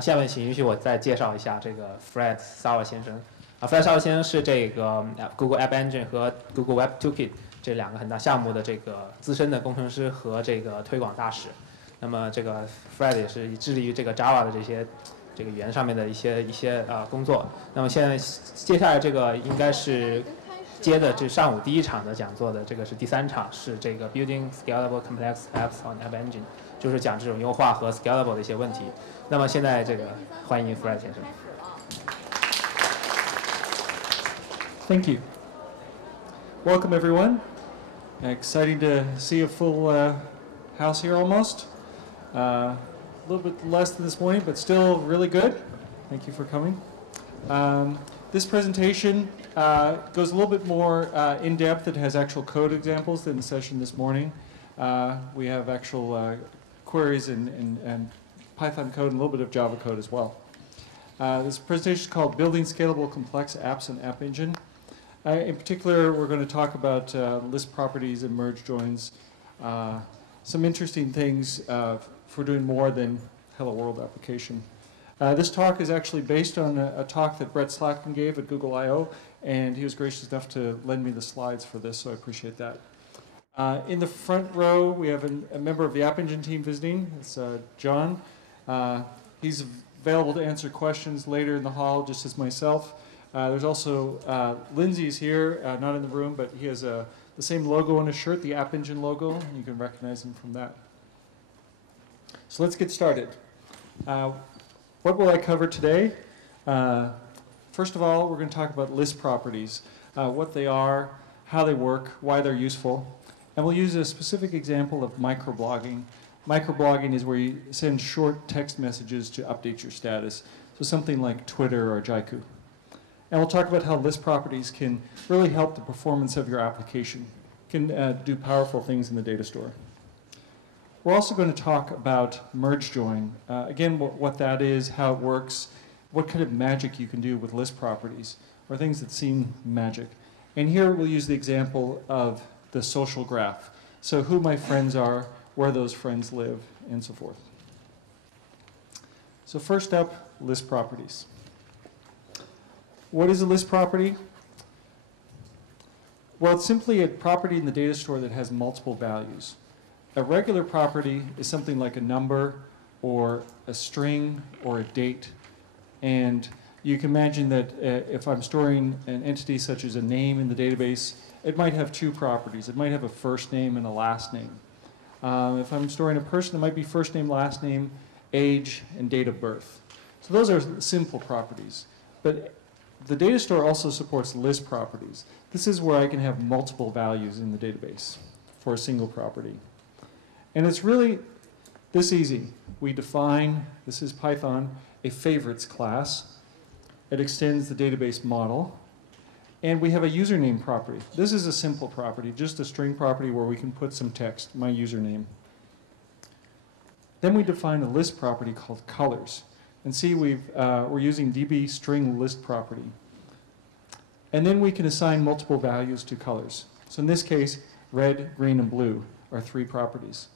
下面请允许我再介绍一下这个 Fred Sauer 先生。Fred Sauer 先生是这个 Google App Engine 和 Google Web Toolkit 这两个很大项目的这个资深的工程师和这个推广大使。那么这个 Fred 也是致力于这个 Java 的这个语言上面的一些工作。那么现在接下来这个应该是接的这上午第一场的讲座的，这个是第3场，是这个 Building Scalable Complex Apps on App Engine， 就是讲这种优化和 scalable 的一些问题。那么现在这个欢迎 Fred 先生。Thank you. Welcome everyone. Exciting to see a full house here almost. A little bit less than this morning, but still really good. Thank you for coming. This presentation goes a little bit more in depth. It has actual code examples than the session this morning. We have actual queries and Python code and a little bit of Java code as well. This presentation is called Building Scalable Complex Apps in App Engine. In particular, we're going to talk about list properties and merge joins, some interesting things for doing more than Hello World application. This talk is actually based on a talk that Brett Slatkin gave at Google I/O, and he was gracious enough to lend me the slides for this, so I appreciate that. In the front row, we have a member of the App Engine team visiting. It's John. He's available to answer questions later in the hall, just as myself. There's also Lindsay's here, not in the room, but he has the same logo on his shirt, the App Engine logo. You can recognize him from that. So let's get started. What will I cover today? First of all, we're going to talk about list properties, what they are, how they work, why they're useful. And we'll use a specific example of microblogging. Microblogging is where you send short text messages to update your status. So something like Twitter or Jaiku. And we'll talk about how list properties can really help the performance of your application, can do powerful things in the data store. We're also going to talk about merge join. Again, what that is, how it works, what kind of magic you can do with list properties, or things that seem magic. And here we'll use the example of the social graph. So who my friends are, where those friends live, and so forth. So first up, list properties. What is a list property? Well, it's simply a property in the data store that has multiple values. A regular property is something like a number or a string or a date. And you can imagine that if I'm storing an entity such as a name in the database, it might have two properties. It might have a first name and a last name. If I'm storing a person, it might be first name, last name, age, and date of birth. So those are simple properties. But the data store also supports list properties. This is where I can have multiple values in the database for a single property. And it's really this easy. We define, this is Python, a favorites class. It extends the database model. And we have a username property. This is a simple property, just a string property where we can put some text, my username. Then we define a list property called colors. And see, we're using DB string list property. And then we can assign multiple values to colors. So in this case, red, green, and blue are 3 properties.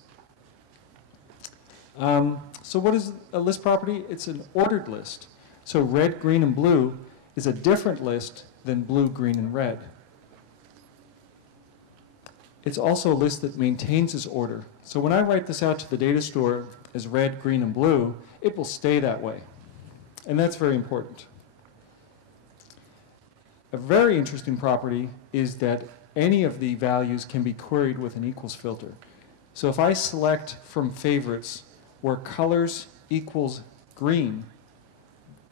So what is a list property? It's an ordered list. So red, green, and blue is a different list than blue, green, and red. It's also a list that maintains its order. So when I write this out to the data store as red, green, and blue, it will stay that way. And that's very important. A very interesting property is that any of the values can be queried with an equals filter. So if I select from favorites where colors equals green,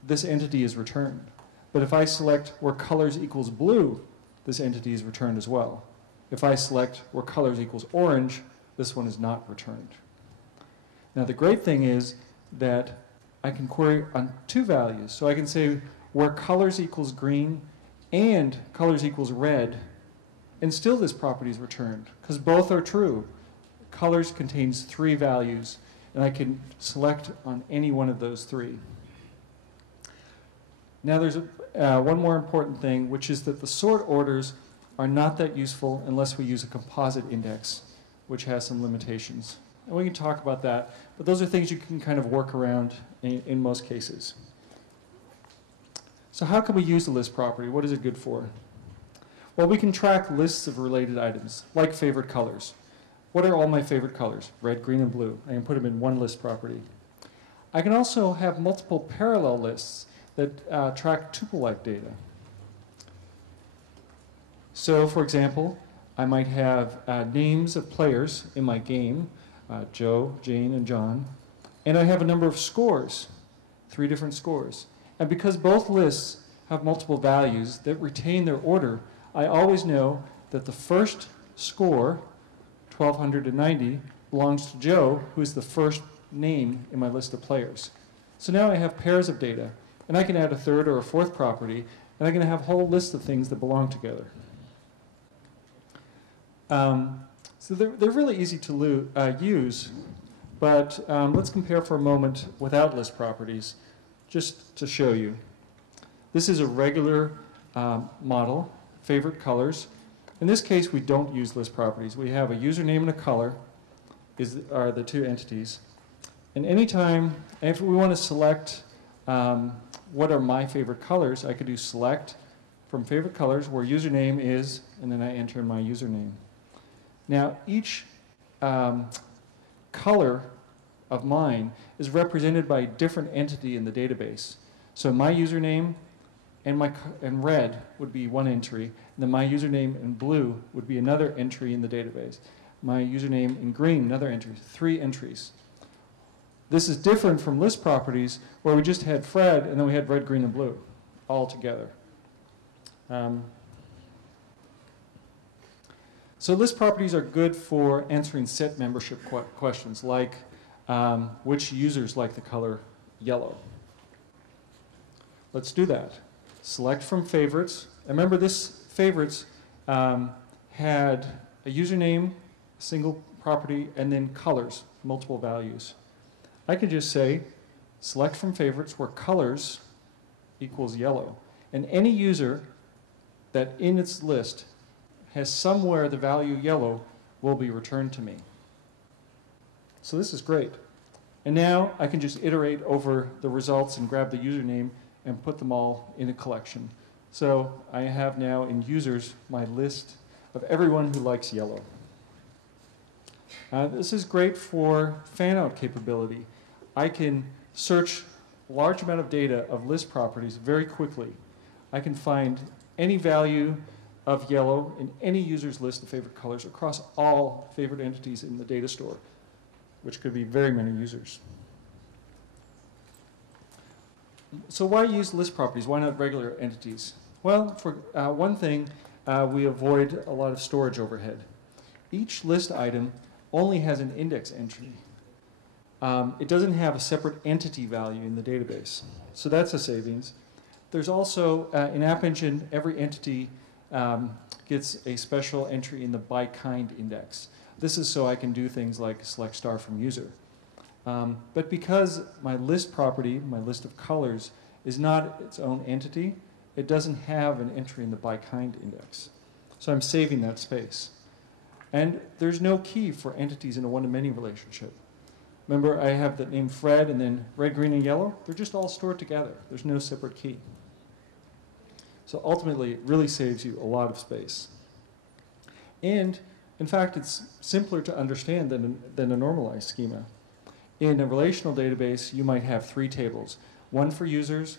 this entity is returned. But if I select where colors equals blue, this entity is returned as well. If I select where colors equals orange, this one is not returned. Now the great thing is that I can query on 2 values. So I can say where colors equals green and colors equals red, and still this property is returned, because both are true. Colors contains 3 values, and I can select on any one of those 3. Now there's one more important thing, which is that the sort orders are not that useful unless we use a composite index, which has some limitations. And we can talk about that. But those are things you can kind of work around in most cases. So how can we use the list property? What is it good for? Well, we can track lists of related items, like favorite colors. What are all my favorite colors? Red, green, and blue. I can put them in one list property. I can also have multiple parallel lists that track tuple-like data. So, for example, I might have names of players in my game, Joe, Jane, and John, and I have a number of scores, 3 different scores. And because both lists have multiple values that retain their order, I always know that the first score, 1290, belongs to Joe, who is the first name in my list of players. So now I have pairs of data, and I can add a third or a fourth property, and I can have a whole list of things that belong together. So they're really easy to use, but let's compare for a moment without list properties, just to show you. This is a regular model, favorite colors. In this case, we don't use list properties. We have a username and a color are the 2 entities. And anytime, if we want to select what are my favorite colors, I could do select from favorite colors where username is, and then I enter my username. Now, each color of mine is represented by a different entity in the database. So my username and red would be one entry, and then my username in blue would be another entry in the database. My username in green, another entry, 3 entries. This is different from list properties where we just had Fred and then we had red, green, and blue all together. So list properties are good for answering set membership questions like which users like the color yellow. Let's do that. Select from favorites. And remember, this favorites had a username, single property, and then colors, multiple values. I could just say select from favorites where colors equals yellow. And any user that in its list has somewhere the value yellow will be returned to me. So this is great. And now I can just iterate over the results and grab the username and put them all in a collection. So I have now in users my list of everyone who likes yellow. This is great for fan-out capability. I can search a large amount of data of list properties very quickly. I can find any value of yellow in any user's list of favorite colors across all favorite entities in the data store, which could be very many users. So why use list properties? Why not regular entities? Well, for one thing, we avoid a lot of storage overhead. Each list item only has an index entry. It doesn't have a separate entity value in the database. So that's a savings. There's also, in App Engine, every entity gets a special entry in the by kind index. This is so I can do things like select star from user. But because my list property, my list of colors, is not its own entity, it doesn't have an entry in the by kind index. So I'm saving that space. And there's no key for entities in a one-to-many relationship. Remember, I have the name Fred and then red, green, and yellow. They're just all stored together. There's no separate key. So ultimately, it really saves you a lot of space. And in fact, it's simpler to understand than a normalized schema. In a relational database, you might have 3 tables, one for users,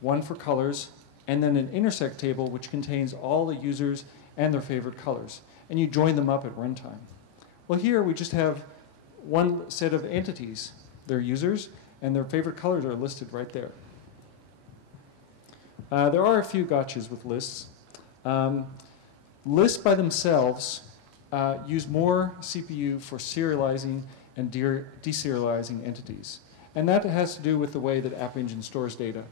one for colors, and then an intersect table which contains all the users and their favorite colors. And you join them up at runtime. Well, here we just have one set of entities, their users, and their favorite colors are listed right there. There are a few gotchas with lists. Lists by themselves use more CPU for serializing and deserializing entities. And that has to do with the way that App Engine stores data.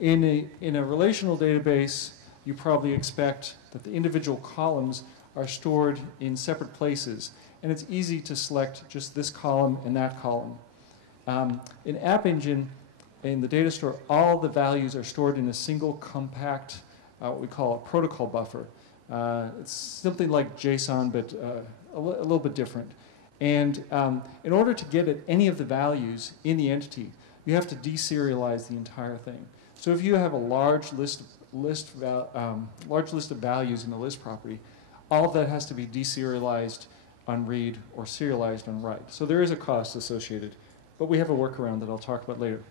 In a relational database, you probably expect that the individual columns are stored in separate places. And it's easy to select just this column and that column. In App Engine, in the data store, all the values are stored in a single compact, what we call a protocol buffer. It's something like JSON, but a little bit different. And in order to get at any of the values in the entity, you have to deserialize the entire thing. So if you have a large list of values in the list property, all of that has to be deserialized on read or serialized on write. So there is a cost associated, but we have a workaround that I'll talk about later.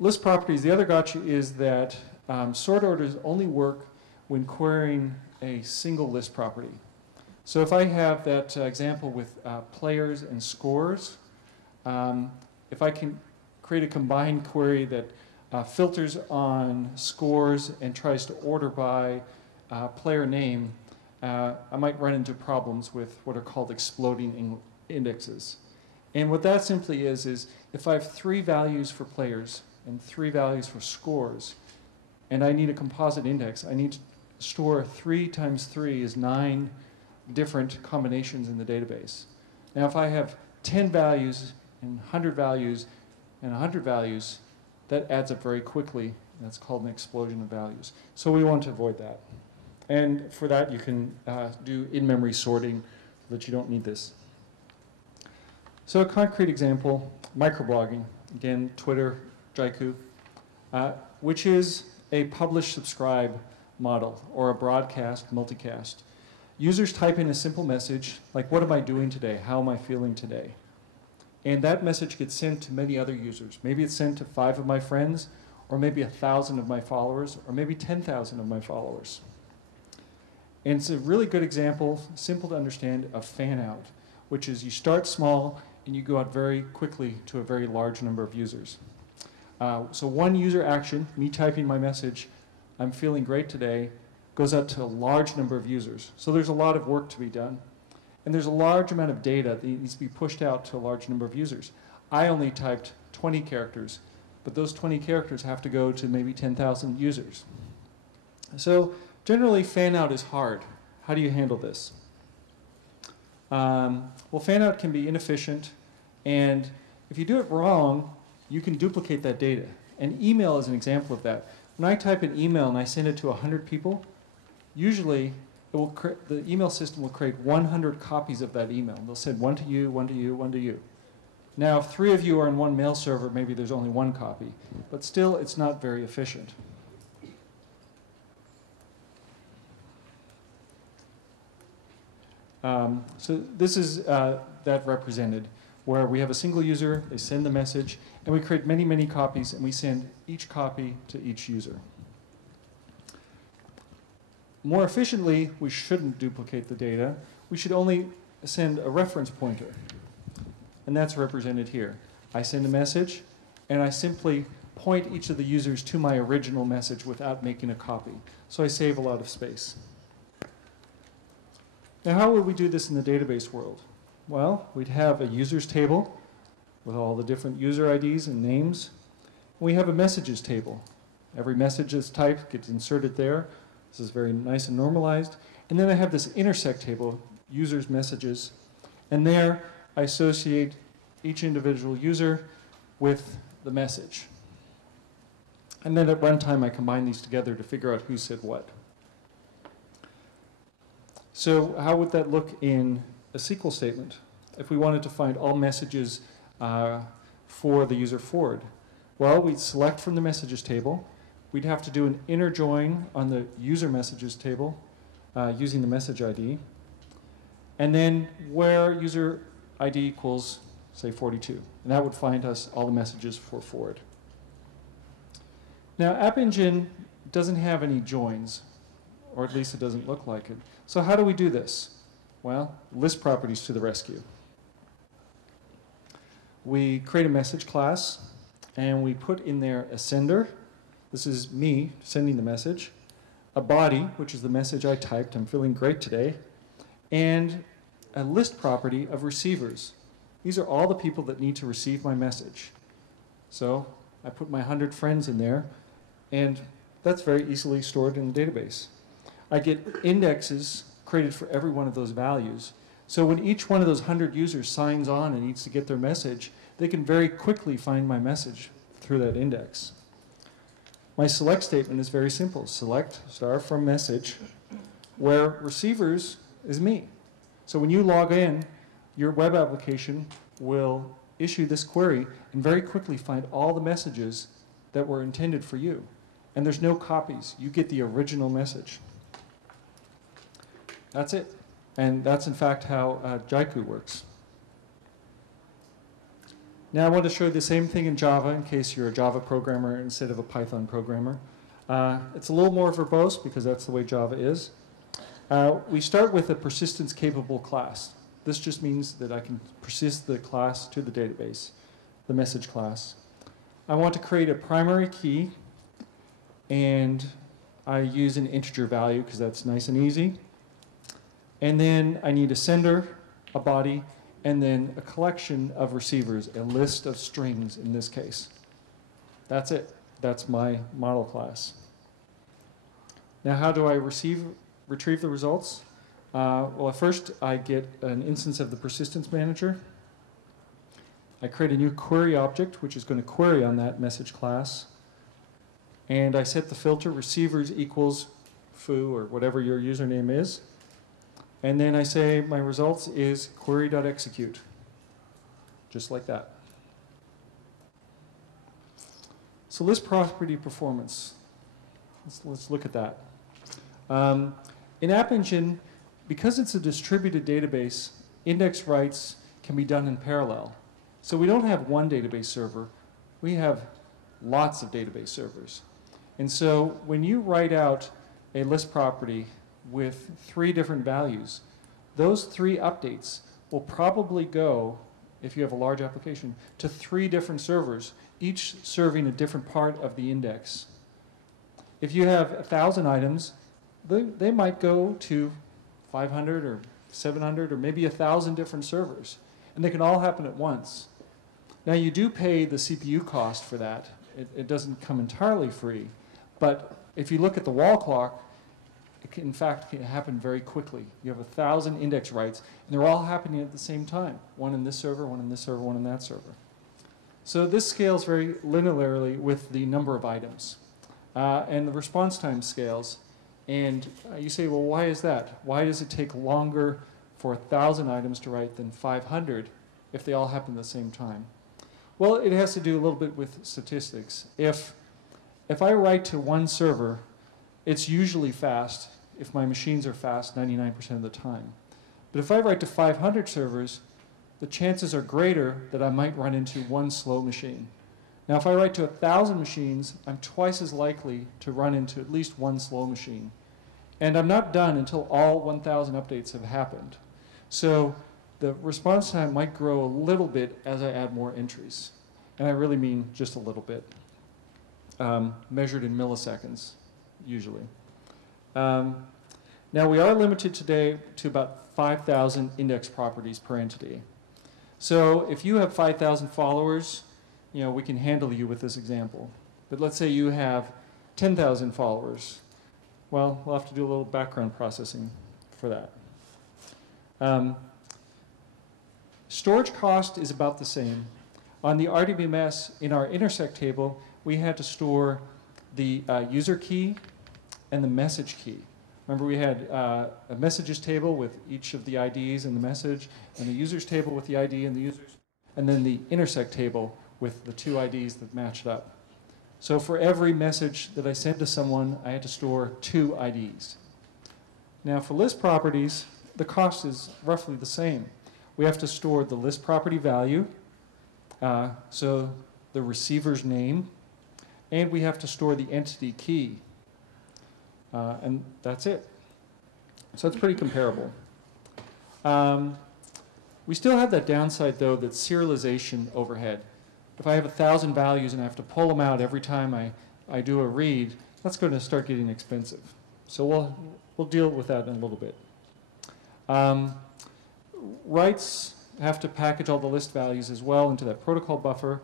List properties, the other gotcha is that sort orders only work when querying a single list property. So if I have that example with players and scores, if I can create a combined query that filters on scores and tries to order by player name, I might run into problems with what are called exploding indexes. And what that simply is if I have 3 values for players and 3 values for scores, and I need a composite index, I need to store 3 times 3 is 9 different combinations in the database. Now if I have 10 values and 100 values and 100 values, that adds up very quickly. That's called an explosion of values. So we want to avoid that. And for that you can do in-memory sorting so that you don't need this. So a concrete example, microblogging. Again, Twitter, Jaiku, which is a publish-subscribe model or a broadcast multicast. Users type in a simple message like, what am I doing today? How am I feeling today? And that message gets sent to many other users. Maybe it's sent to 5 of my friends, or maybe 1,000 of my followers, or maybe 10,000 of my followers. And it's a really good example, simple to understand, of fan out, which is you start small and you go out very quickly to a very large number of users. So one user action, me typing my message, I'm feeling great today, goes out to a large number of users. So there's a lot of work to be done. And there's a large amount of data that needs to be pushed out to a large number of users. I only typed 20 characters, but those 20 characters have to go to maybe 10,000 users. So generally, fan out is hard. How do you handle this? Well, fan out can be inefficient, and if you do it wrong, you can duplicate that data. And email is an example of that. When I type an email and I send it to 100 people, usually the email system will create 100 copies of that email. They'll send one to you, one to you, one to you. Now, if 3 of you are in one mail server, maybe there's only 1 copy. But still, it's not very efficient. So this is that represented, where we have a single user, they send the message, and we create many, many copies, and we send each copy to each user. More efficiently, we shouldn't duplicate the data. We should only send a reference pointer, and that's represented here. I send a message, and I simply point each of the users to my original message without making a copy. So I save a lot of space. Now, how would we do this in the database world? Well, we'd have a users table with all the different user IDs and names. We have a messages table. Every message that's typed gets inserted there. This is very nice and normalized. And then I have this intersect table, users' messages. And there I associate each individual user with the message. And then at runtime I combine these together to figure out who said what. So how would that look in a SQL statement if we wanted to find all messages for the user forward? Well, we'd select from the messages table. We'd have to do an inner join on the user messages table using the message ID. And then where user ID equals, say, 42. And that would find us all the messages for forward. Now, App Engine doesn't have any joins, or at least it doesn't look like it. So how do we do this? Well, list properties to the rescue. We create a message class, and we put in there a sender. This is me sending the message. A body, which is the message I typed, I'm feeling great today. And a list property of receivers. These are all the people that need to receive my message. So I put my 100 friends in there, and that's very easily stored in the database. I get indexes created for every one of those values. So when each one of those 100 users signs on and needs to get their message, they can very quickly find my message through that index. My select statement is very simple. Select star from message, where receivers is me. So when you log in, your web application will issue this query and very quickly find all the messages that were intended for you. And there's no copies. You get the original message. That's it. And that's, in fact, how Jaiku works. Now I want to show you the same thing in Java in case you're a Java programmer instead of a Python programmer. It's a little more verbose because that's the way Java is. We start with a persistence-capable class. This just means that I can persist the class to the database, the message class. I want to create a primary key, and I use an integer value because that's nice and easy. And then I need a sender, a body, and then a collection of receivers, a list of strings in this case. That's it. That's my model class. Now how do I retrieve the results? Well, first I get an instance of the persistence manager. I create a new query object, which is going to query on that message class. And I set the filter receivers equals foo, or whatever your username is. And then I say my results is query.execute, just like that. So list property performance. Let's look at that. In App Engine, because it's a distributed database, index writes can be done in parallel. So we don't have one database server. We have lots of database servers. And so when you write out a list property with 3 different values, those 3 updates will probably go, if you have a large application, to 3 different servers, each serving a different part of the index. If you have 1,000 items, they might go to 500 or 700 or maybe 1,000 different servers, and they can all happen at once. Now you do pay the CPU cost for that. It doesn't come entirely free, but if you look at the wall clock, it can, in fact, can happen very quickly. You have 1,000 index writes, and they're all happening at the same time. One in this server, one in this server, one in that server. So this scales very linearly with the number of items. And the response time scales. And you say, well, why is that? Why does it take longer for 1,000 items to write than 500 if they all happen at the same time? Well, it has to do a little bit with statistics. If I write to one server, it's usually fast if my machines are fast 99% of the time. But if I write to 500 servers, the chances are greater that I might run into one slow machine. Now, if I write to 1,000 machines, I'm twice as likely to run into at least one slow machine. And I'm not done until all 1,000 updates have happened. So the response time might grow a little bit as I add more entries. And I really mean just a little bit, measured in milliseconds, usually. Now, we are limited today to about 5,000 index properties per entity. So if you have 5,000 followers, you know, we can handle you with this example. But let's say you have 10,000 followers. Well, we'll have to do a little background processing for that. Storage cost is about the same. On the RDBMS, in our intersect table, we had to store the user key and the message key. Remember, we had a messages table with each of the IDs and the message, and the users table with the ID and the users, and then the intersect table with the 2 IDs that matched up. So for every message that I sent to someone, I had to store 2 IDs. Now for list properties, the cost is roughly the same. We have to store the list property value, so the receiver's name, and we have to store the entity key. And that's it. So it's pretty comparable. We still have that downside, though, that serialization overhead. If I have 1,000 values and I have to pull them out every time I do a read, that's going to start getting expensive. So we'll deal with that in a little bit. Writes have to package all the list values as well into that protocol buffer.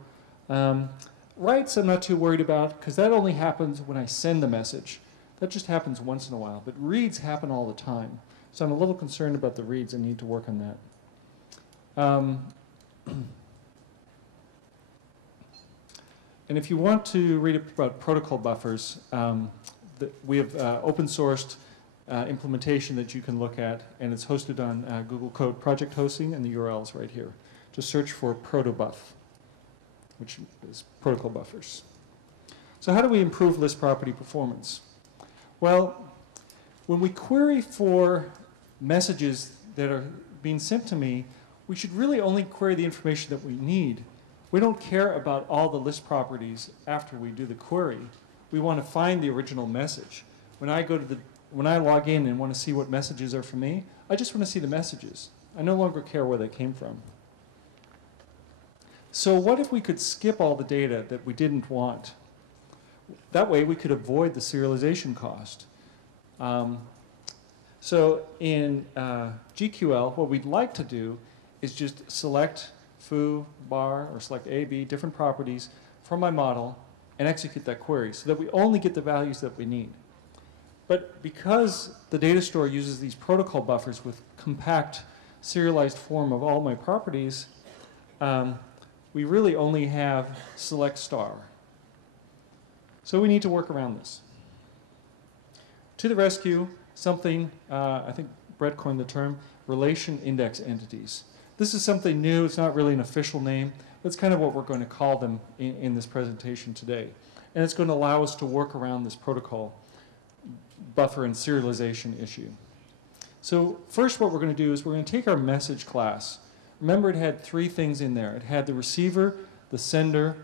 Writes I'm not too worried about because that only happens when I send the message. That just happens once in a while. But reads happen all the time. So I'm a little concerned about the reads and need to work on that. And if you want to read about protocol buffers, we have open sourced implementation that you can look at, and it's hosted on Google Code Project Hosting, and the URL is right here. Just search for protobuf, which is protocol buffers. So how do we improve list property performance? Well, when we query for messages that are being sent to me, we should really only query the information that we need. We don't care about all the list properties after we do the query. We want to find the original message. When I log in and want to see what messages are for me, I just want to see the messages. I no longer care where they came from. So what if we could skip all the data that we didn't want? That way we could avoid the serialization cost. So in GQL, what we'd like to do is just select foo, bar, or select A, B, different properties from my model and execute that query so that we only get the values that we need. But because the data store uses these protocol buffers with compact serialized form of all my properties, we really only have select star. So we need to work around this. To the rescue, something, I think Brett coined the term, relation index entities. This is something new. It's not really an official name. That's kind of what we're going to call them in this presentation today. And it's going to allow us to work around this protocol buffer and serialization issue. So first what we're going to do is we're going to take our message class. Remember, it had three things in there. It had the receiver, the sender,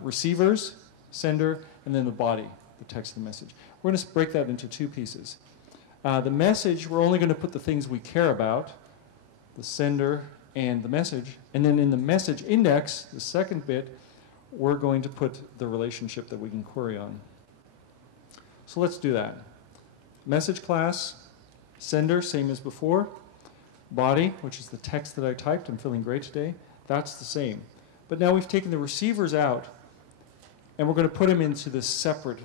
receivers, sender, and then the body, the text of the message. We're going to break that into two pieces. The message, we're only going to put the things we care about, the sender and the message. And then in the message index, the second bit, we're going to put the relationship that we can query on. So let's do that. Message class, sender, same as before. Body, which is the text that I typed, I'm feeling great today, that's the same. But now we've taken the receivers out, and we're going to put them into this separate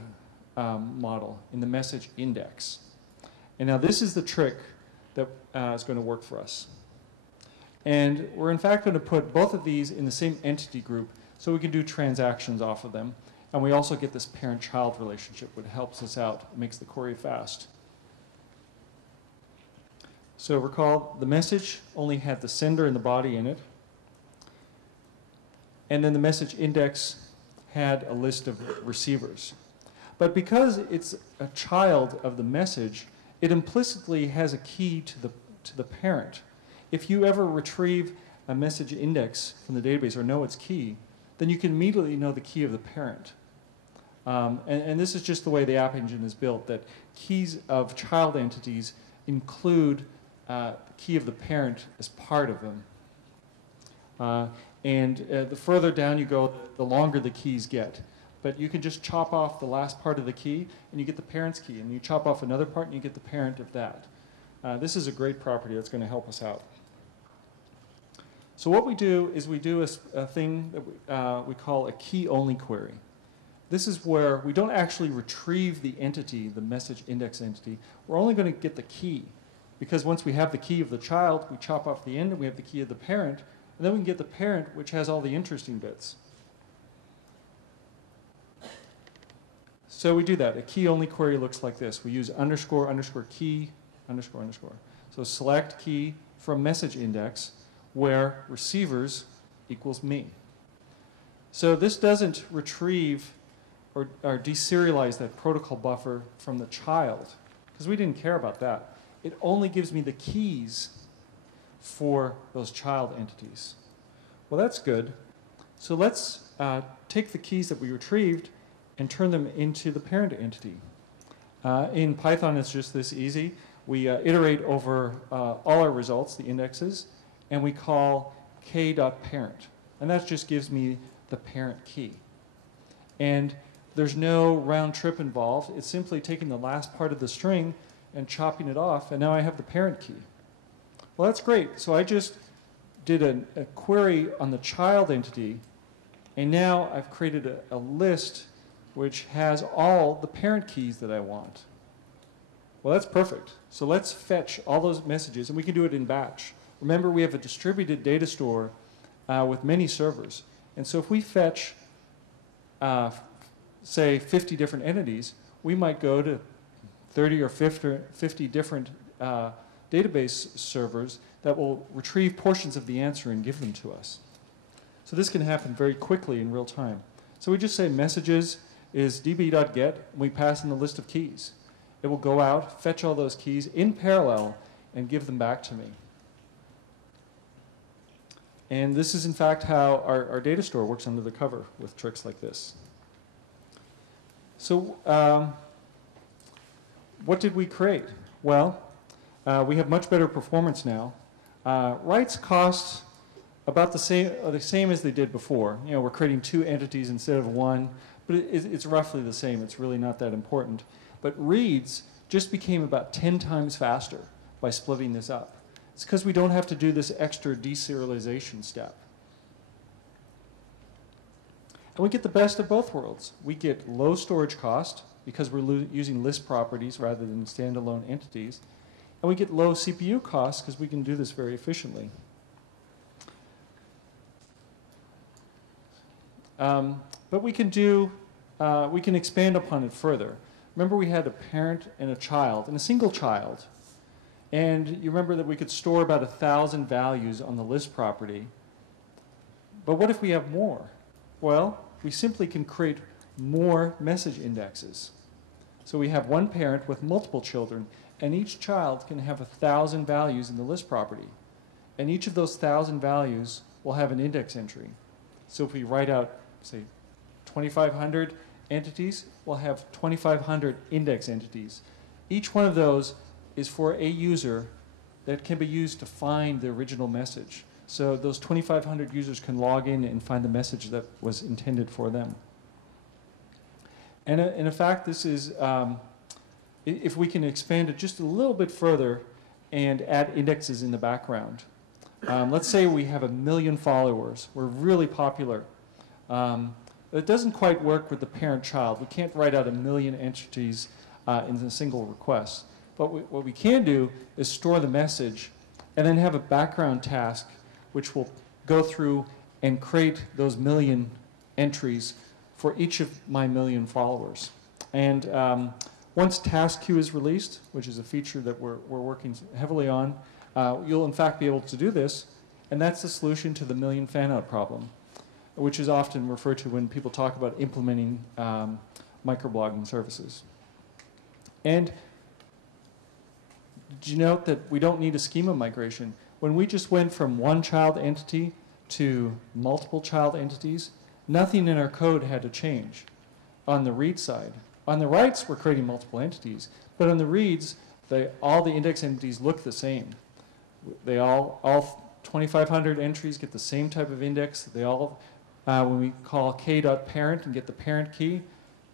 model in the message index. And now this is the trick that is going to work for us. And we're in fact going to put both of these in the same entity group so we can do transactions off of them. And we also get this parent-child relationship, which helps us out, makes the query fast. So recall, the message only had the sender and the body in it. And then the message index had a list of receivers. But because it's a child of the message, it implicitly has a key to the parent. If you ever retrieve a message index from the database or know its key, then you can immediately know the key of the parent. And this is just the way the App Engine is built, that keys of child entities include the key of the parent as part of them. The further down you go, the longer the keys get. But you can just chop off the last part of the key, and you get the parent's key. And you chop off another part, and you get the parent of that. This is a great property that's going to help us out. So what we do is we do a thing that we call a key-only query. This is where we don't actually retrieve the entity, the message index entity. We're only going to get the key. Because once we have the key of the child, we chop off the end, and we have the key of the parent. And then we can get the parent, which has all the interesting bits. So we do that. A key-only query looks like this. We use underscore, underscore, key, underscore, underscore. So select key from message index, where receivers equals me. So this doesn't retrieve or deserialize that protocol buffer from the child, because we didn't care about that. It only gives me the keys for those child entities. Well, that's good. So let's take the keys that we retrieved and turn them into the parent entity. In Python, it's just this easy. We iterate over all our results, the indexes, and we call k.parent. And that just gives me the parent key. And there's no round trip involved. It's simply taking the last part of the string and chopping it off, and now I have the parent key. Well, that's great. So I just did a query on the child entity, and now I've created a list which has all the parent keys that I want. Well, that's perfect. So let's fetch all those messages, and we can do it in batch. Remember, we have a distributed data store with many servers. And so if we fetch, say, 50 different entities, we might go to 30 or 50 different database servers that will retrieve portions of the answer and give them to us. So this can happen very quickly in real time. So we just say messages is db.get, and we pass in the list of keys. It will go out, fetch all those keys in parallel, and give them back to me. And this is, in fact, how our data store works under the cover with tricks like this. So what did we create? Well, we have much better performance now. Writes cost about the same as they did before. You know, we're creating 2 entities instead of 1, but it's roughly the same. It's really not that important. But reads just became about 10 times faster by splitting this up. It's because we don't have to do this extra deserialization step. And we get the best of both worlds. We get low storage cost because we're using list properties rather than standalone entities. And we get low CPU costs because we can do this very efficiently. But we can expand upon it further. Remember, we had a parent and a child, and a single child. And you remember that we could store about 1,000 values on the list property. But what if we have more? Well, we simply can create more message indexes. So we have one parent with multiple children, and each child can have 1,000 values in the list property. And each of those 1,000 values will have an index entry. So if we write out, say, 2,500 entities, we'll have 2,500 index entities. Each one of those is for a user that can be used to find the original message. So those 2,500 users can log in and find the message that was intended for them. And in fact, this is, if we can expand it just a little bit further and add indexes in the background. Let's say we have 1 million followers. We're really popular. It doesn't quite work with the parent-child. We can't write out 1 million entities in a single request. But what we can do is store the message and then have a background task which will go through and create those 1 million entries for each of my 1 million followers. And once task queue is released, which is a feature that we're working heavily on, you'll in fact be able to do this, and that's the solution to the 1 million fan-out problem, which is often referred to when people talk about implementing microblogging services. And did you note that we don't need a schema migration? When we just went from one child entity to multiple child entities, nothing in our code had to change on the read side. On the writes, we're creating multiple entities, but on the reads, all the index entities look the same. They all 2,500 entries get the same type of index. They all, when we call k.parent and get the parent key,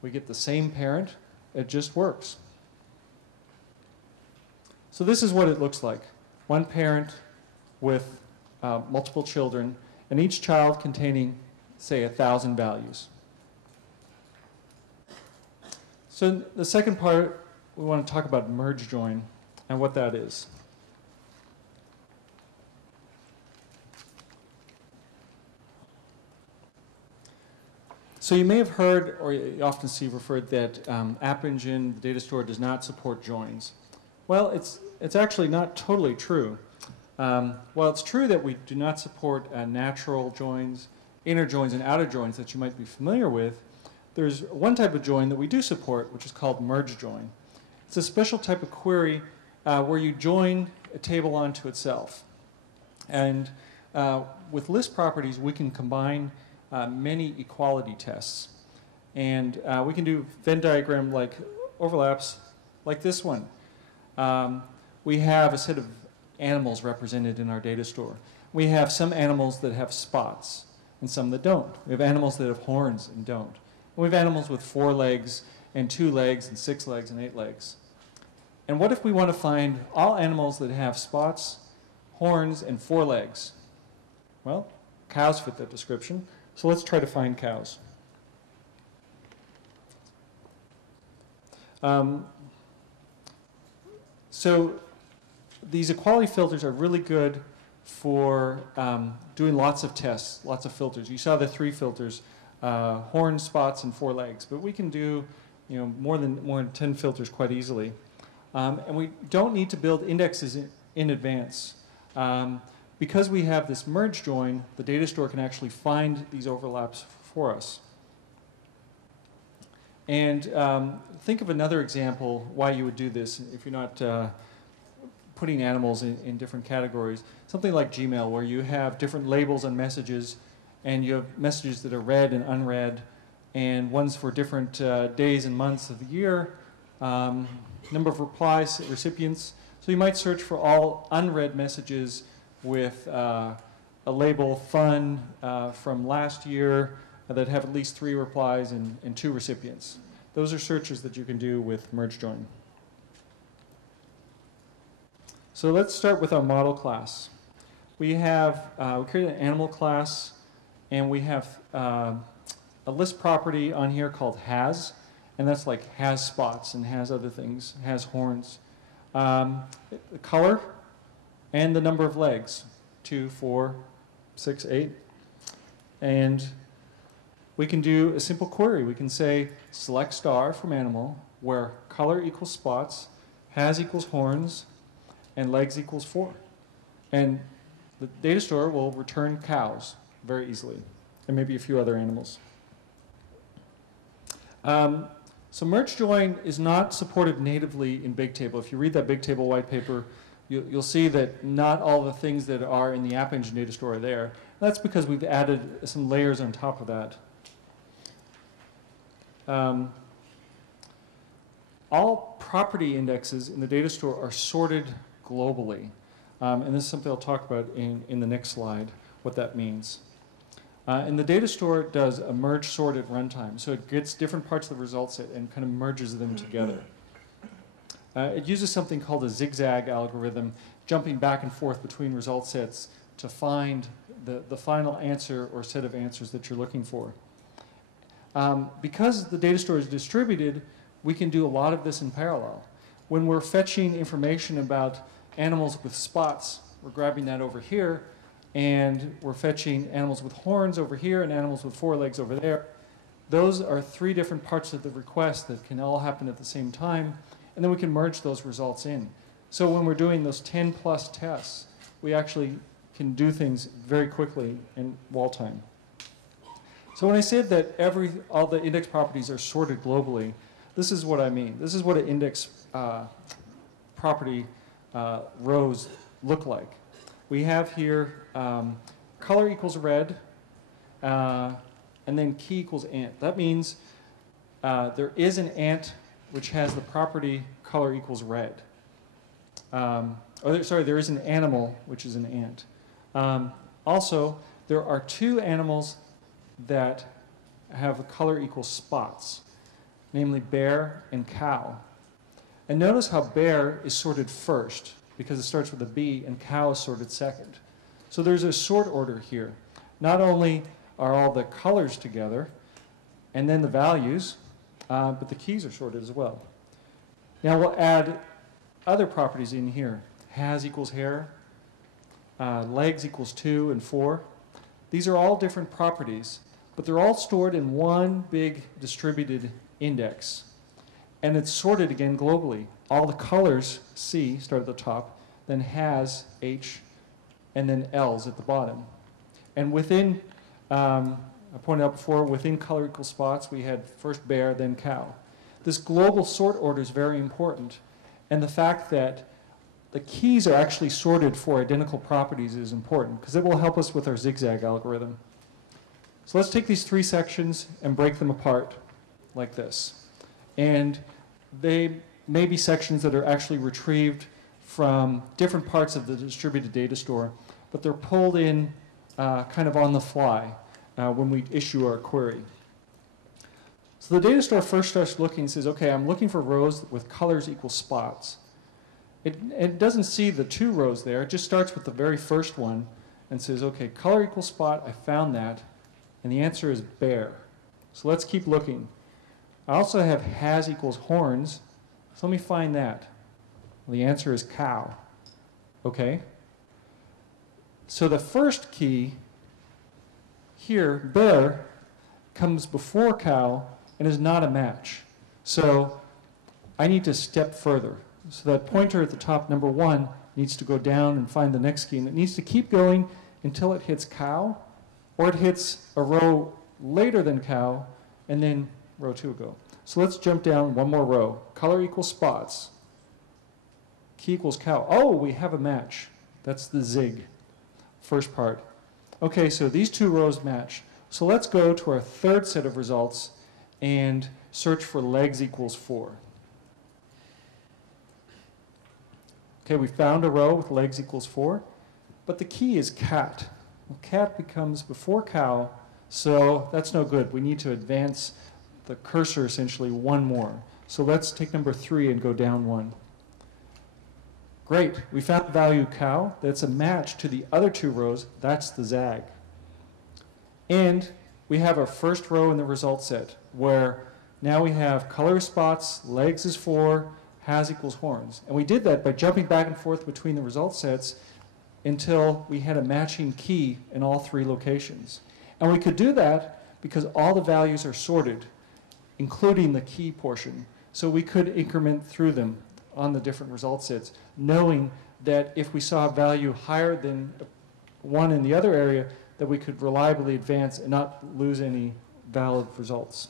we get the same parent. It just works. So this is what it looks like. One parent with multiple children, and each child containing, say, 1,000 values. So the second part, we want to talk about merge join and what that is. So you may have heard, or you often see referred, that App Engine, the data store, does not support joins. Well, it's actually not totally true. While it's true that we do not support natural joins, inner joins, and outer joins that you might be familiar with, there's one type of join that we do support, which is called merge join. It's a special type of query where you join a table onto itself. And with list properties, we can combine many equality tests. And we can do Venn diagram-like overlaps like this one. We have a set of animals represented in our data store. We have some animals that have spots and some that don't. We have animals that have horns and don't. And we have animals with 4 legs and 2 legs and 6 legs and 8 legs. And what if we want to find all animals that have spots, horns, and 4 legs? Well, cows fit that description. So let's try to find cows. So these equality filters are really good for doing lots of tests, lots of filters. You saw the 3 filters, horns, spots, and 4 legs. But we can do more than 10 filters quite easily. And we don't need to build indexes in advance. Because we have this merge join, the data store can actually find these overlaps for us. And think of another example why you would do this if you're not putting animals in different categories. Something like Gmail, where you have different labels on messages, and you have messages that are read and unread, and ones for different days and months of the year, number of replies, recipients. So you might search for all unread messages with a label fun from last year that have at least 3 replies and 2 recipients. Those are searches that you can do with merge join. So let's start with our model class. We have, we created an animal class, and we have a list property on here called has, and that's like has spots and has other things, has horns. The color and the number of legs, 2, 4, 6, 8. And we can do a simple query. We can say select star from animal, where color equals spots, has equals horns, and legs equals 4. And the data store will return cows very easily, and maybe a few other animals. So merge join is not supported natively in Bigtable. If you read that Bigtable white paper, you'll see that not all the things that are in the App Engine data store are there. That's because we've added some layers on top of that. All property indexes in the data store are sorted globally. And this is something I'll talk about in the next slide, what that means. And the data store does a merge sort at runtime. So it gets different parts of the result set and kind of merges them together. It uses something called a zigzag algorithm, jumping back and forth between result sets to find the final answer or set of answers that you're looking for. Because the data store is distributed, we can do a lot of this in parallel. When we're fetching information about animals with spots, we're grabbing that over here, and we're fetching animals with horns over here and animals with 4 legs over there. Those are 3 different parts of the request that can all happen at the same time, and then we can merge those results in. So when we're doing those 10+ tests, we actually can do things very quickly in wall time. So when I said that all the index properties are sorted globally, this is what I mean. This is what an index property rows look like. We have here color equals red, and then key equals ant. That means there is an ant which has the property color equals red. There is an animal which is an ant. Also, there are 2 animals that have a color equals spots, namely bear and cow. And notice how bear is sorted first, because it starts with a B, and cow is sorted second. So there's a sort order here. Not only are all the colors together, and then the values, but the keys are sorted as well. Now we'll add other properties in here. Has equals hair, legs equals 2 and 4. These are all different properties, but they're all stored in one big distributed index. And it's sorted again globally. All the colors, C, start at the top, then has, H, and then L's at the bottom. And within, I pointed out before, within color equals spots, we had first bear, then cow. This global sort order is very important. And the fact that the keys are actually sorted for identical properties is important, because it will help us with our zigzag algorithm. So let's take these 3 sections and break them apart like this. And they may be sections that are actually retrieved from different parts of the distributed data store, but they're pulled in kind of on the fly when we issue our query. So the data store first starts looking and says, okay, I'm looking for rows with colors equal spots. It doesn't see the 2 rows there. It just starts with the very first one and says, okay, color equals spot, I found that, and the answer is bear. So let's keep looking. I also have has equals horns, so let me find that. Well, the answer is cow. Okay? So the first key here, bear, comes before cow and is not a match. So I need to step further. So that pointer at the top, number 1, needs to go down and find the next key. And it needs to keep going until it hits cow, or it hits a row later than cow, and then row 2 will go. So let's jump down one more row. Color equals spots. Key equals cow. Oh, we have a match. That's the zig, first part. Okay, so these 2 rows match. So let's go to our third set of results and search for legs equals 4. Okay, we found a row with legs equals 4, but the key is cat. Well, cat becomes before cow, so that's no good. We need to advance the cursor essentially 1 more. So let's take number 3 and go down 1. Great, we found the value cow. That's a match to the other 2 rows. That's the zag. And we have our first row in the result set, where now we have color spots, legs is 4, has equals horns. And we did that by jumping back and forth between the result sets until we had a matching key in all 3 locations. And we could do that because all the values are sorted, including the key portion. So we could increment through them on the different result sets, knowing that if we saw a value higher than 1 in the other area, that we could reliably advance and not lose any valid results.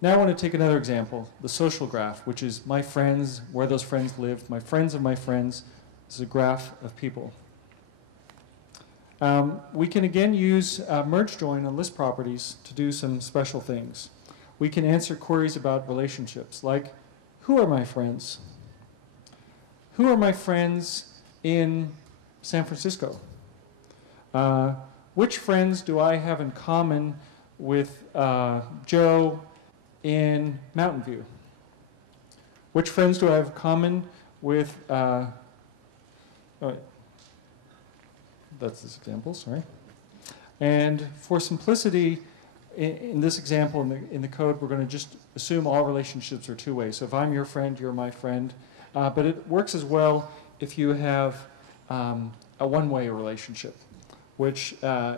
Now I want to take another example, the social graph, which is my friends, where those friends live, my friends of my friends. This is a graph of people. We can again use merge join on list properties to do some special things. We can answer queries about relationships, like, who are my friends? Who are my friends in San Francisco? Which friends do I have in common with Joe in Mountain View? Which friends do I have in common with, that's this example, sorry. And for simplicity, in this example, in the code, we're going to just assume all relationships are 2-way. So if I'm your friend, you're my friend. But it works as well if you have a 1-way relationship, which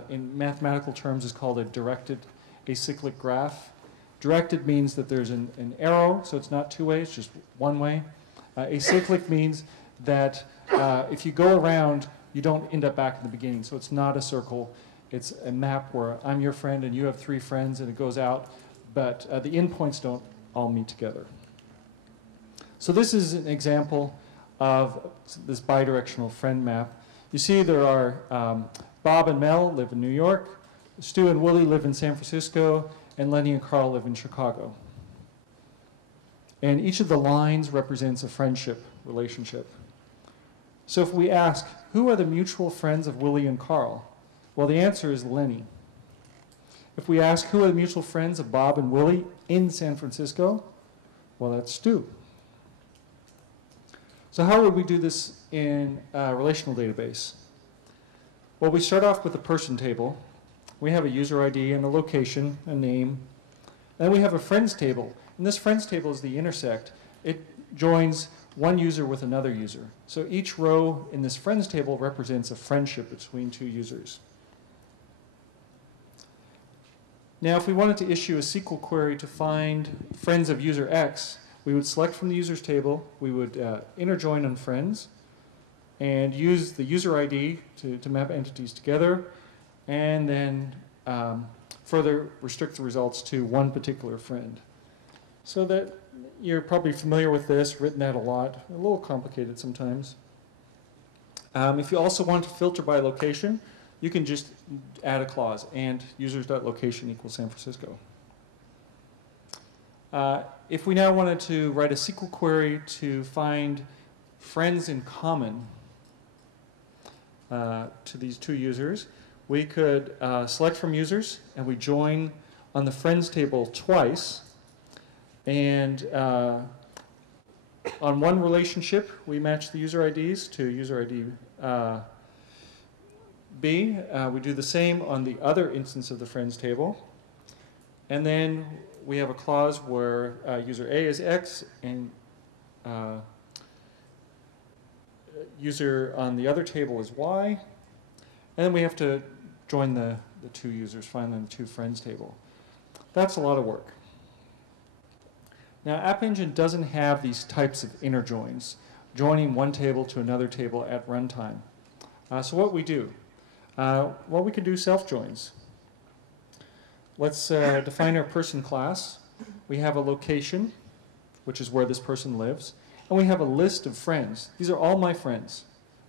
in mathematical terms is called a directed acyclic graph. Directed means that there's an arrow, so it's not 2-way, it's just 1-way. Acyclic means that if you go around, you don't end up back in the beginning. So it's not a circle, it's a map where I'm your friend and you have 3 friends and it goes out, but the endpoints don't all meet together. So this is an example of this bidirectional friend map. You see there are Bob and Mel live in New York, Stu and Willie live in San Francisco, and Lenny and Carl live in Chicago. And each of the lines represents a friendship relationship. So if we ask, who are the mutual friends of Willie and Carl? Well, the answer is Lenny. If we ask, who are the mutual friends of Bob and Willie in San Francisco? Well, that's Stu. So how would we do this in a relational database? Well, we start off with a person table. We have a user ID and a location, a name. Then we have a friends table. And this friends table is the intersect. It joins one user with another user. So each row in this friends table represents a friendship between 2 users. Now, if we wanted to issue a SQL query to find friends of user X, we would select from the users table, we would inner join on friends, and use the user ID to map entities together, and then further restrict the results to one particular friend. So that you're probably familiar with this, written out a lot, a little complicated sometimes. If you also want to filter by location, you can just add a clause, and users.location equals San Francisco. If we now wanted to write a SQL query to find friends in common to these 2 users, we could select from users, and we join on the friends table twice. And on one relationship, we match the user IDs to user ID B. We do the same on the other instance of the friends table. And then we have a clause where user A is X and user on the other table is Y. And then we have to join the 2 users finally in the 2 friends table. That's a lot of work. Now, App Engine doesn't have these types of inner joins, joining one table to another table at runtime. So what we do? Well, we can do self-joins. Let's define our person class. We have a location, which is where this person lives, and we have a list of friends. These are all my friends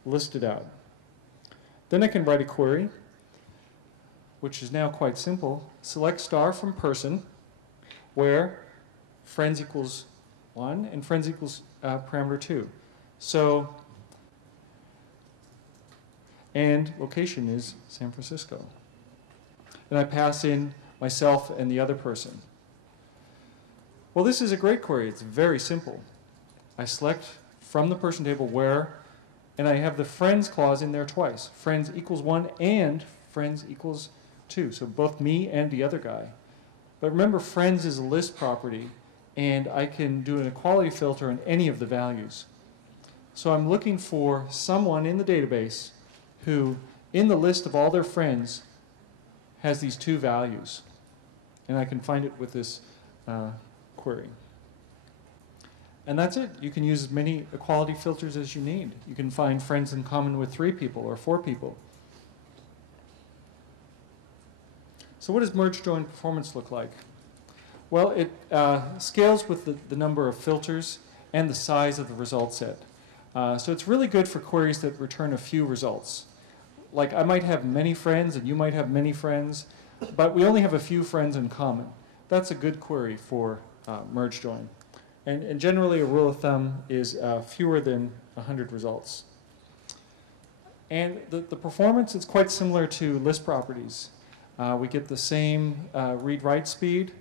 listed out. Then I can write a query, which is now quite simple. Select star from person, where friends equals 1 and friends equals parameter 2. So, and location is San Francisco. And I pass in myself and the other person. Well, this is a great query. It's very simple. I select from the person table where, and I have the friends clause in there twice. Friends equals 1 and friends equals 2. So both me and the other guy. But remember, friends is a list property, and I can do an equality filter on any of the values. So I'm looking for someone in the database who, in the list of all their friends, has these 2 values. And I can find it with this query. And that's it. You can use as many equality filters as you need. You can find friends in common with 3 people or 4 people. So what does merge join performance look like? Well, it scales with the number of filters and the size of the result set. So it's really good for queries that return a few results. Like I might have many friends and you might have many friends, but we only have a few friends in common. That's a good query for merge join. And generally a rule of thumb is fewer than 100 results. And the performance is quite similar to list properties. We get the same read-write speed.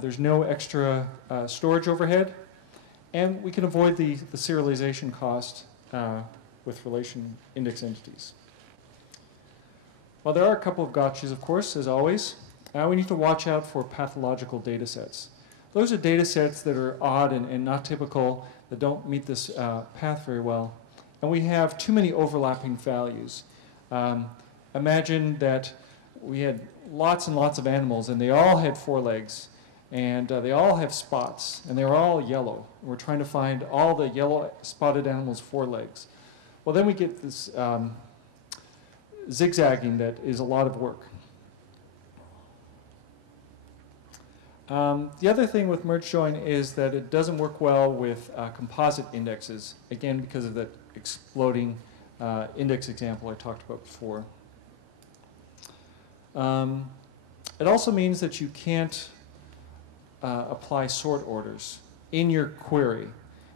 There's no extra storage overhead. And we can avoid the serialization cost with relation index entities. Well, there are a couple of gotchas, of course, as always. We need to watch out for pathological data sets. Those are data sets that are odd and not typical, that don't meet this path very well. And we have too many overlapping values. Imagine that we had lots and lots of animals, and they all had 4 legs. And they all have spots, and they're all yellow. We're trying to find all the yellow spotted animals' 4 legs. Well, then we get this zigzagging that is a lot of work. The other thing with merge join is that it doesn't work well with composite indexes, again because of that exploding index example I talked about before. It also means that you can't apply sort orders in your query.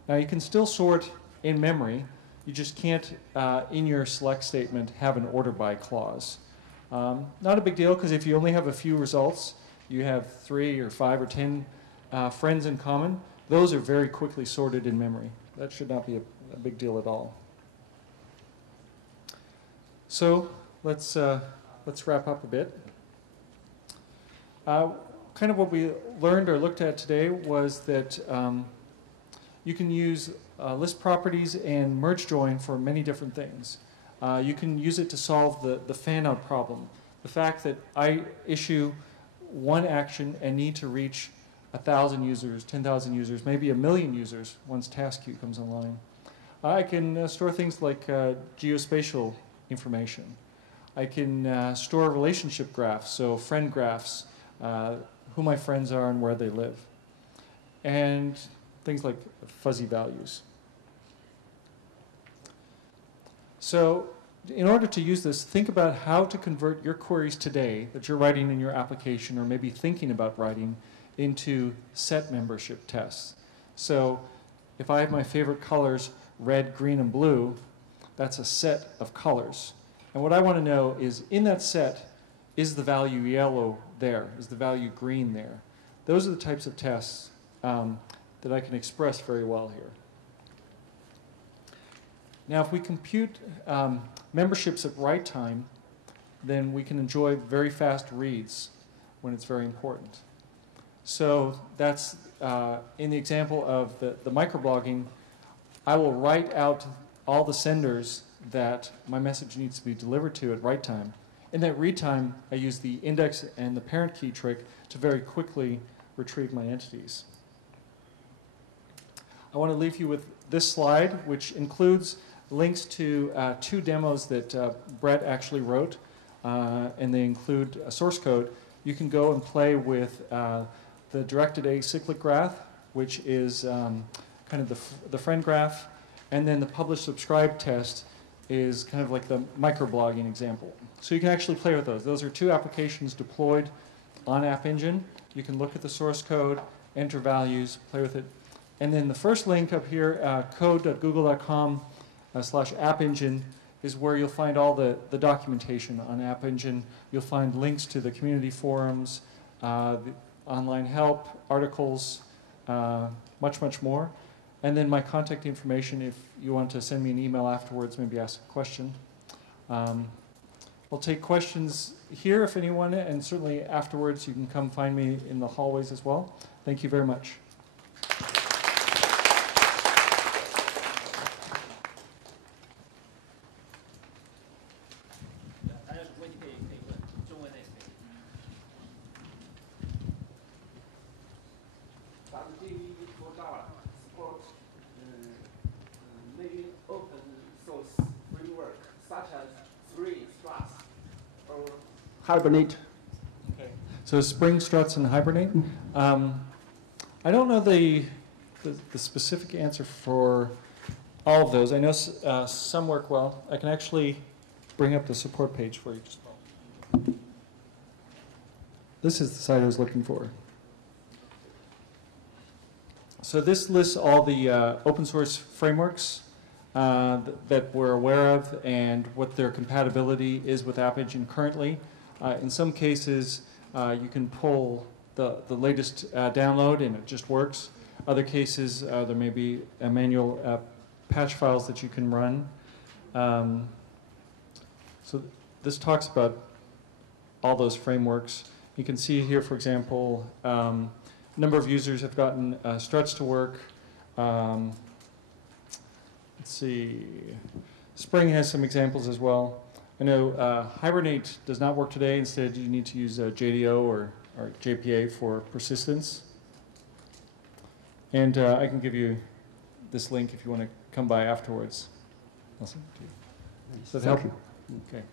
Now you can still sort in memory, you just can't in your select statement have an order by clause. Not a big deal, because if you only have a few results, you have 3 or 5 or 10 friends in common, those are very quickly sorted in memory. That should not be a big deal at all. So let's wrap up a bit. Kind of what we learned or looked at today was that you can use list properties and merge join for many different things. You can use it to solve the fan-out problem. The fact that I issue one action and need to reach 1,000 users, 10,000 users, maybe 1 million users once task queue comes online. I can store things like geospatial information. I can store relationship graphs, so friend graphs, who my friends are and where they live. And things like fuzzy values. So in order to use this, think about how to convert your queries today that you're writing in your application or maybe thinking about writing into set membership tests. So if I have my favorite colors, red, green, and blue, that's a set of colors. And what I want to know is, in that set, is the value yellow there? Is the value green there? Those are the types of tests that I can express very well here. Now, if we compute memberships at write time, then we can enjoy very fast reads when it's very important. So that's, in the example of the microblogging, I will write out all the senders that my message needs to be delivered to at write time. In that read time, I use the index and the parent key trick to very quickly retrieve my entities. I want to leave you with this slide, which includes links to 2 demos that Brett actually wrote, and they include a source code. You can go and play with the directed acyclic graph, which is kind of the friend graph, and then the publish subscribe test is kind of like the microblogging example. So you can actually play with those. Those are 2 applications deployed on App Engine. You can look at the source code, enter values, play with it. And then the first link up here, code.google.com/App Engine, is where you'll find all the documentation on App Engine. You'll find links to the community forums, the online help, articles, much, much more. And then my contact information if you want to send me an email afterwards, maybe ask a question. We'll take questions here if anyone, and certainly afterwards you can come find me in the hallways as well. Thank you very much. Hibernate. Okay. So Spring, Struts, and Hibernate. I don't know the specific answer for all of those. I know some work well. I can actually bring up the support page for you. Just a moment. This is the site I was looking for. So this lists all the open source frameworks that we're aware of and what their compatibility is with App Engine currently. In some cases, you can pull the latest download and it just works. Other cases, there may be manual patch files that you can run. So this talks about all those frameworks. You can see here, for example, a number of users have gotten struts to work. Let's see, Spring has some examples as well. I know Hibernate does not work today. Instead, you need to use JDO or JPA for persistence. And I can give you this link if you want to come by afterwards. I'll send it to you. Does that help? Okay.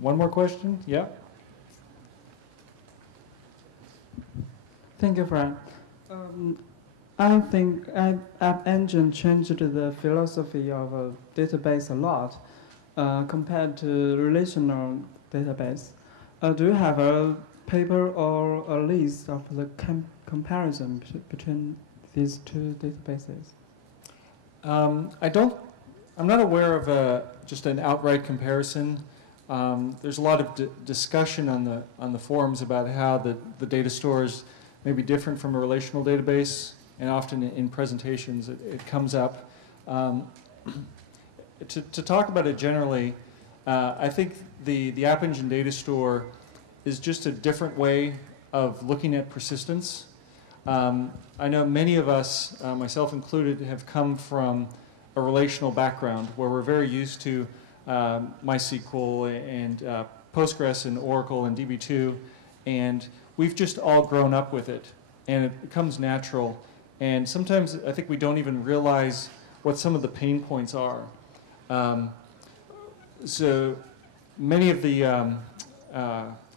One more question? Yeah? Thank you, Frank. I think App Engine changed the philosophy of a database a lot compared to relational database. Do you have a paper or a list of the comparison between these 2 databases? I'm not aware of just an outright comparison. There's a lot of discussion on the forums about how the data stores may be different from a relational database, and often in presentations it comes up. To talk about it generally, I think the App Engine data store is just a different way of looking at persistence. I know many of us, myself included, have come from a relational background where we're very used to MySQL and Postgres and Oracle and DB2, and we've just all grown up with it, and it becomes natural. And sometimes I think we don't even realize what some of the pain points are. So many of the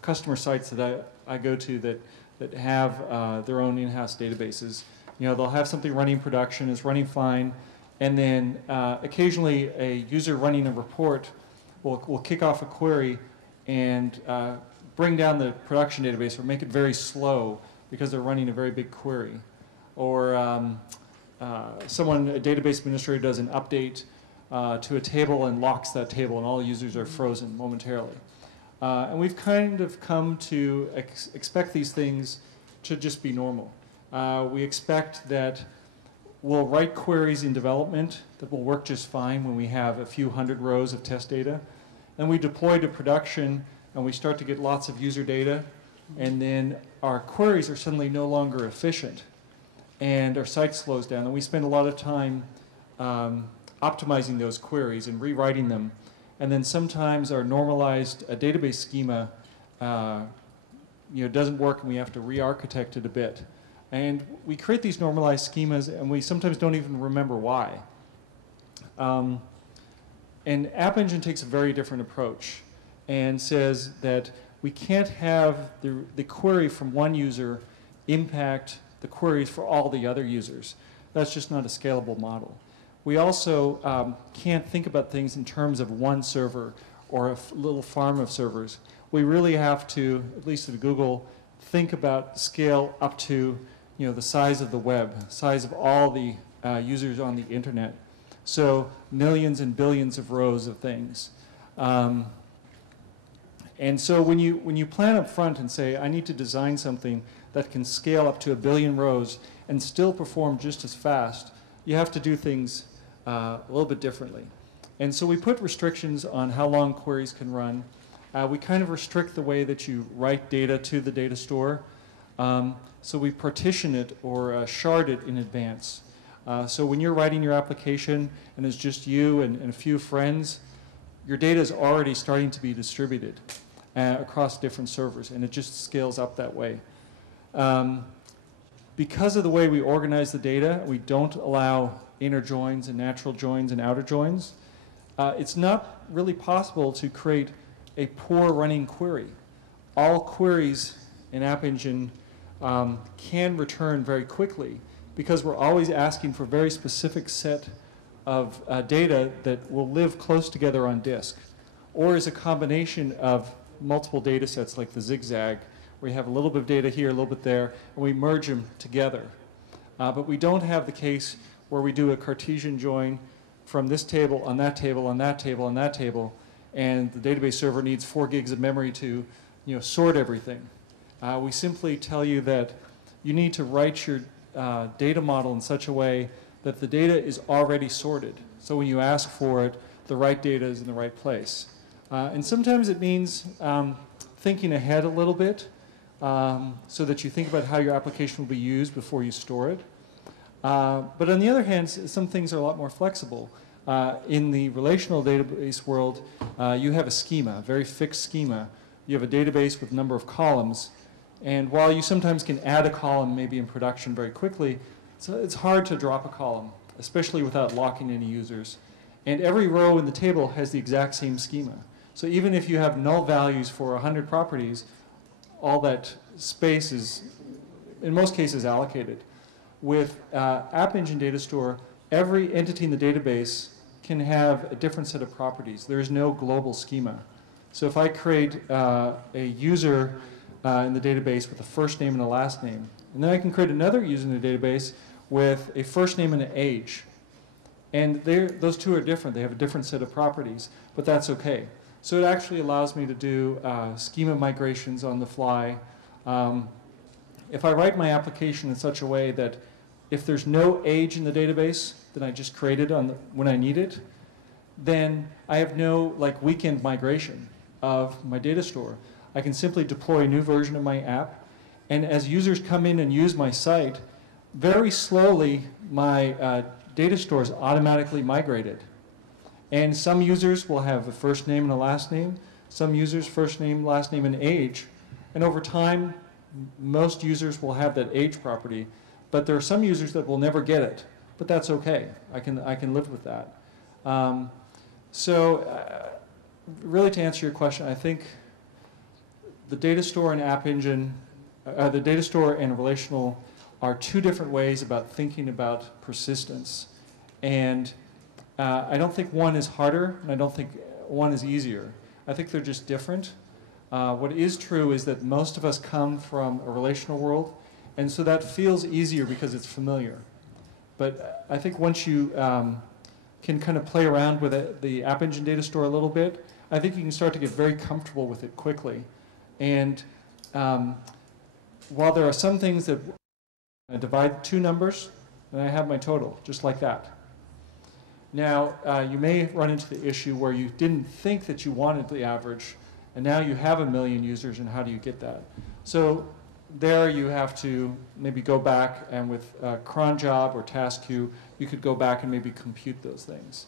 customer sites that I go to that have their own in-house databases, they'll have something running in production, it's running fine, and then occasionally a user running a report will kick off a query and bring down the production database or make it very slow because they're running a very big query. Or a database administrator does an update to a table and locks that table and all users are frozen momentarily. And we've kind of come to expect these things to just be normal. We expect that we'll write queries in development that will work just fine when we have a few hundred rows of test data. Then we deploy to production and we start to get lots of user data, and then our queries are suddenly no longer efficient and our site slows down, and we spend a lot of time optimizing those queries and rewriting them. And then sometimes our normalized database schema doesn't work, and we have to re-architect it a bit. And we create these normalized schemas, and we sometimes don't even remember why. And App Engine takes a very different approach and says that we can't have the query from one user impact the queries for all the other users. That's just not a scalable model. We also can't think about things in terms of one server or a little farm of servers. We really have to, at least at Google, think about scale up to the size of the web, size of all the users on the internet. So millions and billions of rows of things. And so when you plan up front and say, I need to design something that can scale up to 1 billion rows and still perform just as fast, you have to do things a little bit differently. And so we put restrictions on how long queries can run. We kind of restrict the way that you write data to the data store. So we partition it or shard it in advance. So when you're writing your application and it's just you and a few friends, your data is already starting to be distributed across different servers, and it just scales up that way. Because of the way we organize the data, we don't allow inner joins and natural joins and outer joins. It's not really possible to create a poor running query. All queries in App Engine can return very quickly because we're always asking for a very specific set of data that will live close together on disk, or is a combination of multiple data sets like the zigzag, where you have a little bit of data here, a little bit there, and we merge them together. But we don't have the case where we do a Cartesian join from this table on that table on that table on that table, and the database server needs 4 gigs of memory to sort everything. We simply tell you that you need to write your data model in such a way that the data is already sorted. So when you ask for it, the right data is in the right place. And sometimes it means thinking ahead a little bit so that you think about how your application will be used before you store it. But on the other hand, some things are a lot more flexible. In the relational database world, you have a schema, a very fixed schema. You have a database with a number of columns. And while you sometimes can add a column maybe in production very quickly, it's hard to drop a column, especially without locking any users. And every row in the table has the exact same schema. So even if you have null values for 100 properties, all that space is, in most cases, allocated. With App Engine Data Store, every entity in the database can have a different set of properties. There is no global schema. So if I create a user in the database with a first name and a last name, and then I can create another user in the database with a first name and an age. And those two are different. They have a different set of properties, but that's okay. So it actually allows me to do schema migrations on the fly. If I write my application in such a way that if there's no age in the database that I just created when I need it, then I have no weekend migration of my data store. I can simply deploy a new version of my app, and as users come in and use my site, very slowly my data store is automatically migrated. And some users will have a first name and a last name, some users first name, last name, and age. And over time, most users will have that age property, but there are some users that will never get it. But that's okay. I can live with that. Really to answer your question, I think the data store and App Engine, the data store and relational are two different ways about thinking about persistence. And I don't think one is harder, and I don't think one is easier. I think they're just different. What is true is that most of us come from a relational world, and so that feels easier because it's familiar. But I think once you can kind of play around with the App Engine data store a little bit, I think you can start to get very comfortable with it quickly. And while there are some things that I divide two numbers, and I have my total, just like that. Now, you may run into the issue where you didn't think that you wanted the average, and now you have 1 million users, and how do you get that? So there you have to maybe go back and with cron job or task queue, you could go back and maybe compute those things.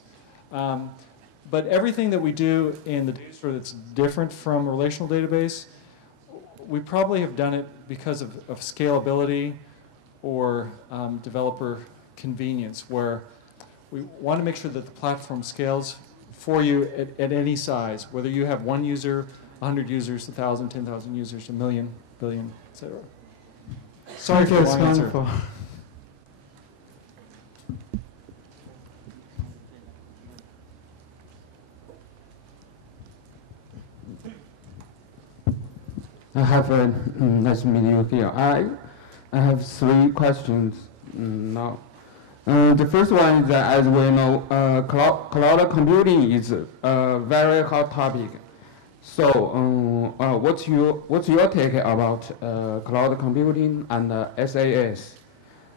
But everything that we do in the data store that's different from a relational database, we probably have done it because of scalability or developer convenience, where we want to make sure that the platform scales for you at any size, whether you have 1 user, 100 users, 1,000, 10,000 users, 1 million, billion, etc. Sorry for the long answer. Wonderful. I have nice to meet you here. I have 3 questions now. The first one is that, as we know, cloud computing is a very hot topic. So, what's your take about cloud computing and SAS?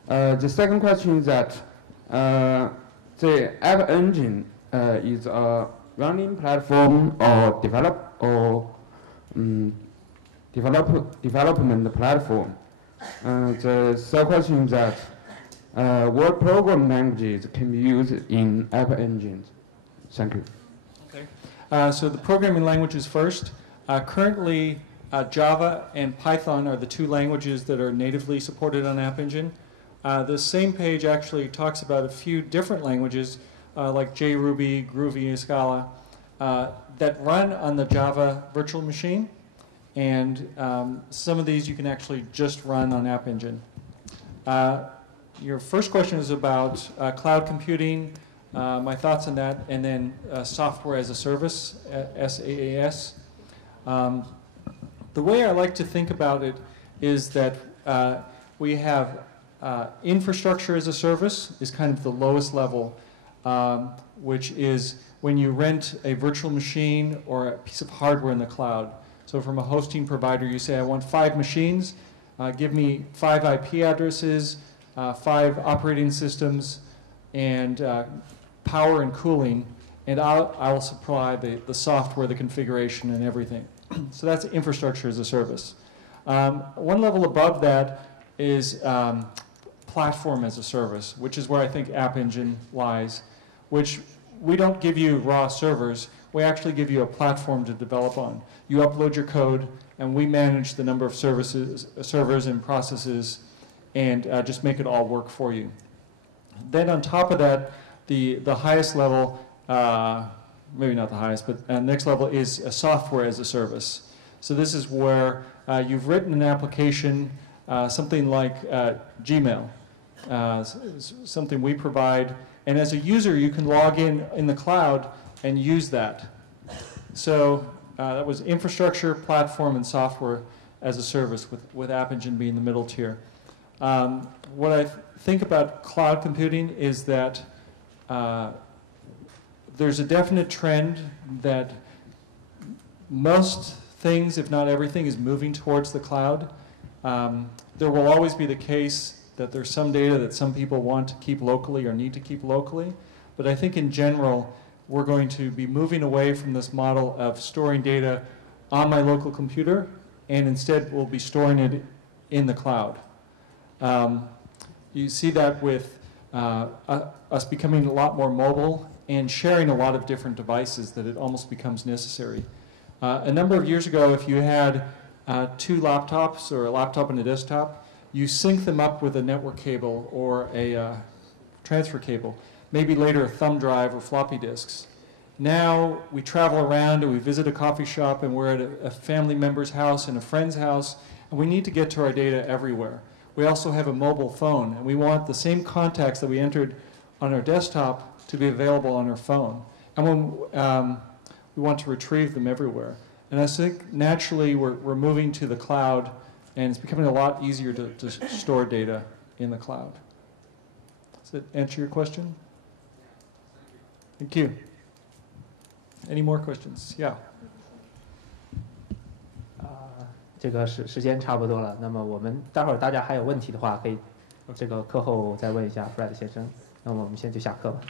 The second question is that the App Engine is a running platform or development platform. The third question is that what program languages can be used in App Engines? Thank you. Okay. So the programming languages first. Currently, Java and Python are the 2 languages that are natively supported on App Engine. The same page actually talks about a few different languages like JRuby, Groovy, and Scala that run on the Java virtual machine. And some of these you can actually just run on App Engine. Your first question is about cloud computing, my thoughts on that, and then software as a service, SaaS. The way I like to think about it is that we have infrastructure as a service is kind of the lowest level, which is when you rent a virtual machine or a piece of hardware in the cloud. So from a hosting provider, you say, I want 5 machines, give me 5 IP addresses, 5 operating systems, and power and cooling, and I'll supply the software, the configuration, and everything. So that's infrastructure as a service. One level above that is platform as a service, which is where I think App Engine lies, which we don't give you raw servers. We actually give you a platform to develop on. You upload your code, and we manage the number of servers and processes, and just make it all work for you. Then on top of that, the highest level, maybe not the highest, but next level is a software as a service. So this is where you've written an application, something like Gmail, something we provide, and as a user you can log in the cloud and use that. So that was infrastructure, platform, and software as a service, with App Engine being the middle tier. What I think about cloud computing is that there's a definite trend that most things, if not everything, is moving towards the cloud. There will always be the case that there's some data that some people want to keep locally or need to keep locally. But I think in general, we're going to be moving away from this model of storing data on my local computer, and instead we'll be storing it in the cloud. You see that with us becoming a lot more mobile and sharing a lot of different devices, that it almost becomes necessary. A number of years ago, if you had 2 laptops or a laptop and a desktop, you sync them up with a network cable or a transfer cable, maybe later a thumb drive or floppy disks. Now we travel around and we visit a coffee shop and we're at a family member's house and a friend's house, and we need to get to our data everywhere. We also have a mobile phone, and we want the same contacts that we entered on our desktop to be available on our phone. And when we want to retrieve them everywhere. And I think naturally we're moving to the cloud, and it's becoming a lot easier to store data in the cloud. Does that answer your question? Thank you. Any more questions? Yeah. 这个时间差不多了，那么我们待会儿大家还有问题的话，可以这个课后再问一下 Fred 先生。那么我们现在就下课吧。